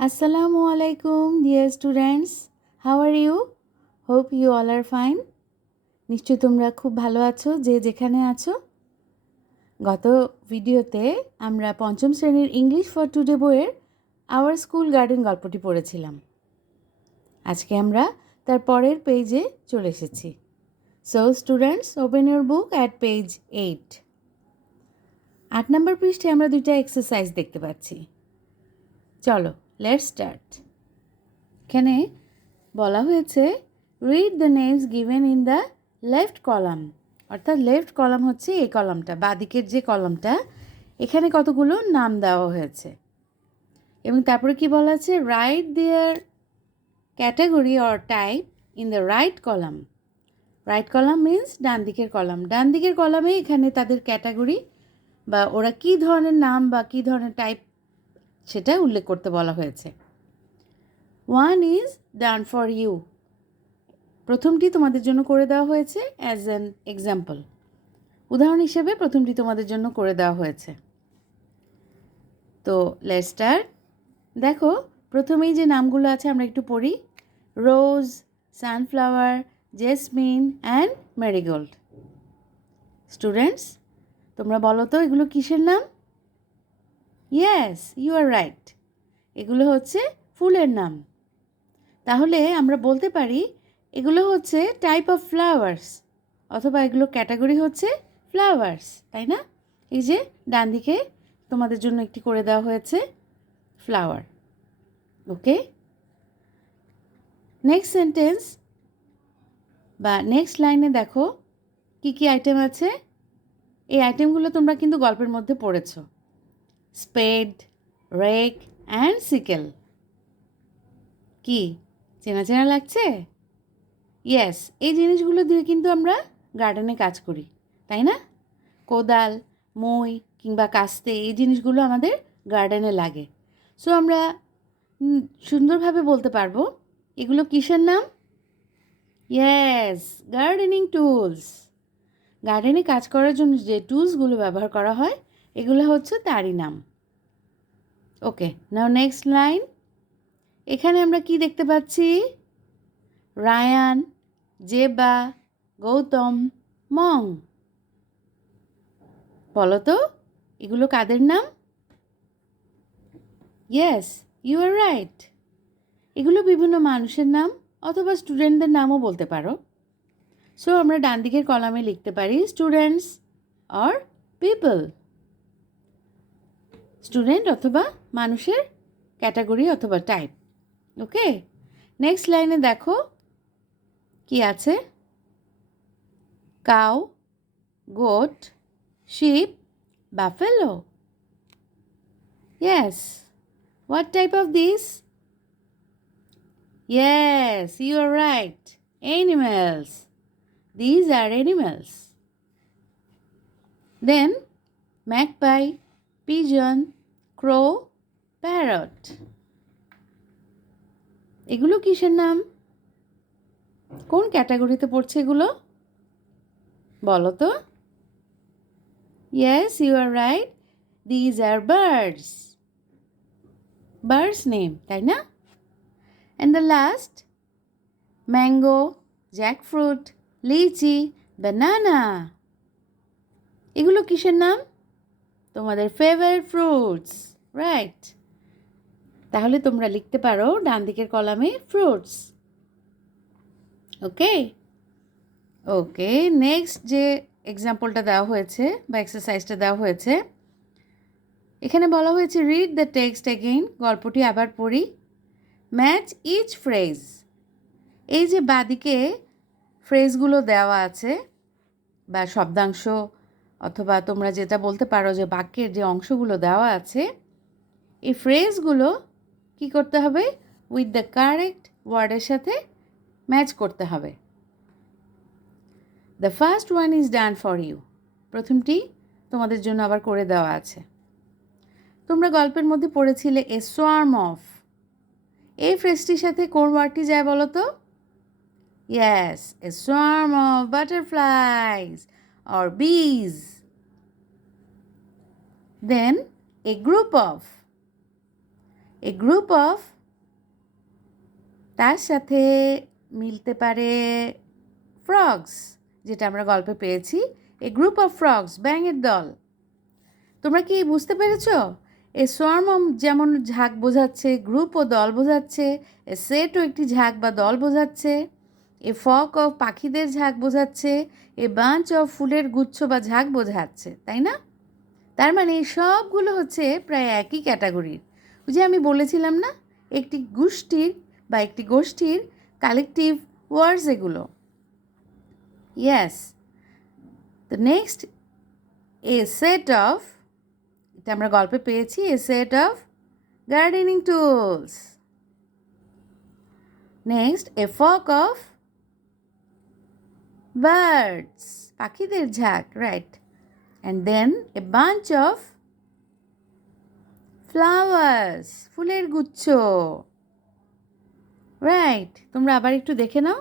Assalamu alaikum, dear students. How are you? Hope you all are fine. নিশ্চয়ই তোমরা খুব ভালো আছো যে যেখানে আছো। গত ভিডিওতে আমরা পঞ্চম শ্রেণীর ইংলিশ ফর টুডে বইয়ের আওয়ার স্কুল গার্ডেন গল্পটি পড়েছিলাম। আজকে আমরা তার পরের পেজে চলে এসেছি। So students, open your book at page 8। 8 নম্বর পৃষ্ঠায় আমরা দুইটা এক্সারসাইজ দেখতে পাচ্ছি। চলো, লেটস স্টার্ট। এখানে বলা হয়েছে read the names given in the left column, অর্থাৎ লেফট কলাম হচ্ছে এই কলামটা, বাঁদিকের যে কলামটা, এখানে কতগুলো নাম দেওয়া হয়েছে এবং তারপরে কি বলা আছে, write their category or type in the right column. Right column means ডান দিকের কলাম। ডান দিকের কলামে এখানে তাদের ক্যাটাগরি বা ওরা কী ধরনের নাম বা কী ধরনের টাইপ সেটা উল্লেখ করতে বলা হয়েছে। One is done for you, প্রথমটি তোমাদের জন্য করে দেওয়া হয়েছে অ্যাজ অ্যান এক্সাম্পল, উদাহরণ হিসেবে প্রথমটি তোমাদের জন্য করে দেওয়া হয়েছে। তো লেটস স্টার্ট। দেখো প্রথমেই যে নামগুলো আছে আমরা একটু পড়ি। Rose, sunflower, jasmine and marigold. Students, তোমরা বলো তো এগুলো কিসের নাম? ইয়েস, ইউ আর রাইট, এগুলো হচ্ছে ফুলের নাম। তাহলে আমরা বলতে পারি এগুলো হচ্ছে টাইপ অফ ফ্লাওয়ার্স, অথবা এগুলো ক্যাটাগরি হচ্ছে ফ্লাওয়ার্স, তাই না? এই যে ডান দিকে তোমাদের জন্য একটি করে দেওয়া হয়েছে ফ্লাওয়ার। ওকে, নেক্সট সেন্টেন্স বা নেক্সট লাইনে দেখো কি কি আইটেম আছে। এই আইটেমগুলো তোমরা কিন্তু গল্পের মধ্যে পড়েছো। Spade, rake and sickle. কি চেনা চেনা লাগছে? ইয়েস, এই জিনিসগুলো দিয়ে কিন্তু আমরা গার্ডেনে কাজ করি, তাই না? কোদাল, মই কিংবা কাস্তে, এই জিনিসগুলো আমাদের গার্ডেনে লাগে। সো আমরা সুন্দরভাবে বলতে পারবো এগুলো কিসের নাম? Yes, gardening tools. গার্ডেনে কাজ করার জন্য যে টুলসগুলো ব্যবহার করা হয় এগুলো হচ্ছে তারই নাম। ওকে, নাও নেক্সট লাইন। এখানে আমরা কি দেখতে পাচ্ছি? রায়ান, জেবা, গৌতম, মং। বলো তো এগুলো কাদের নাম? ইয়েস, ইউ আর রাইট, এগুলো বিভিন্ন মানুষের নাম অথবা স্টুডেন্টদের নামও বলতে পারো। সো আমরা ডান দিকের কলামে লিখতে পারি স্টুডেন্টস অর পিপল, স্টুডেন্ট অথবা মানুষের ক্যাটাগরি অথবা টাইপ। ওকে, নেক্সট লাইনে দেখো কি আছে। Cow, goat, sheep, buffalo. Yes, what type of this? Yes, you are right. Animals. These are animals. Then, magpie, pigeon, crow, parrot. এগুলো কিসের নাম? কোন ক্যাটাগরিতে পড়ছে এগুলো? বলো তো। Yes, you are right. These are birds. Birds name, তাই না? And the last, mango, jackfruit, lychee, banana. এগুলো কিসের নাম? তোমাদের ফেভারিট ফ্রুটস, রাইট? তাহলে তোমরা লিখতে পারো ডান দিকের কলামে ফ্রুটস। ওকে ওকে, নেক্সট যে এক্সাম্পলটা দেওয়া হয়েছে বা এক্সারসাইজটা দেওয়া হয়েছে, এখানে বলা হয়েছে রিড দ্য টেক্সট এগেইন। গল্পটি আবার পড়ি। Match each phrase. এই যে বাদিকে ফ্রেজগুলো দেওয়া আছে বা শব্দাংশ অথবা তোমরা যেটা বলতে পারো যে বাক্যের যে অংশগুলো দেওয়া আছে, এই ফ্রেজগুলো কি করতে হবে? উইথ দ্য কারেক্ট ওয়ার্ডের সাথে ম্যাচ করতে হবে। The first one is done for you, প্রথমটি তোমাদের জন্য আবার করে দেওয়া আছে। তোমরা গল্পের মধ্যে পড়েছিলে এ সোয়ার্ম অফ, এই ফ্রেজটির সাথে কোন ওয়ার্ডটি যায় বলো তো? Yes, a swarm of butterflies or bees. Then a group of, a group of, তার সাথে মিলতে পারে ফ্রগস, যেটা আমরা গল্পে পেয়েছি। এ গ্রুপ অফ ফ্রগস, ব্যাঙের দল। তোমরা কি বুঝতে পেরেছ? এ সোয়ার্ম যেমন ঝাঁক বোঝাচ্ছে, গ্রুপ ও দল বোঝাচ্ছে, এ সেটও একটি ঝাঁক বা দল বোঝাচ্ছে, এ ফক অফ পাখিদের ঝাঁক বোঝাচ্ছে, এ বাঞ্চ অফ ফুলের গুচ্ছ বা ঝাঁক বোঝাচ্ছে, তাই না? তার মানে এই সবগুলো হচ্ছে প্রায় একই ক্যাটাগরির। ওই যে আমি বলেছিলাম না, একটি গোষ্ঠীর বা একটি গোষ্ঠীর কালেকটিভ ওয়ার্ডস এগুলো। Yes. The next, a set of, এটা আমরা গল্পে পেয়েছি, a set of gardening tools. Next, a flock of birds, পাখিদের ঝাঁক, right. And then a bunch of flowers, ফুলের গুচ্ছ, রাইট। তোমরা আবার একটু দেখে নাও।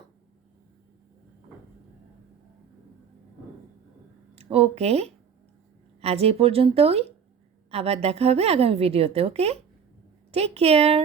ওকে, আজ এই পর্যন্তই। আবার দেখা হবে আগামী ভিডিওতে। ওকে, টেক কেয়ার।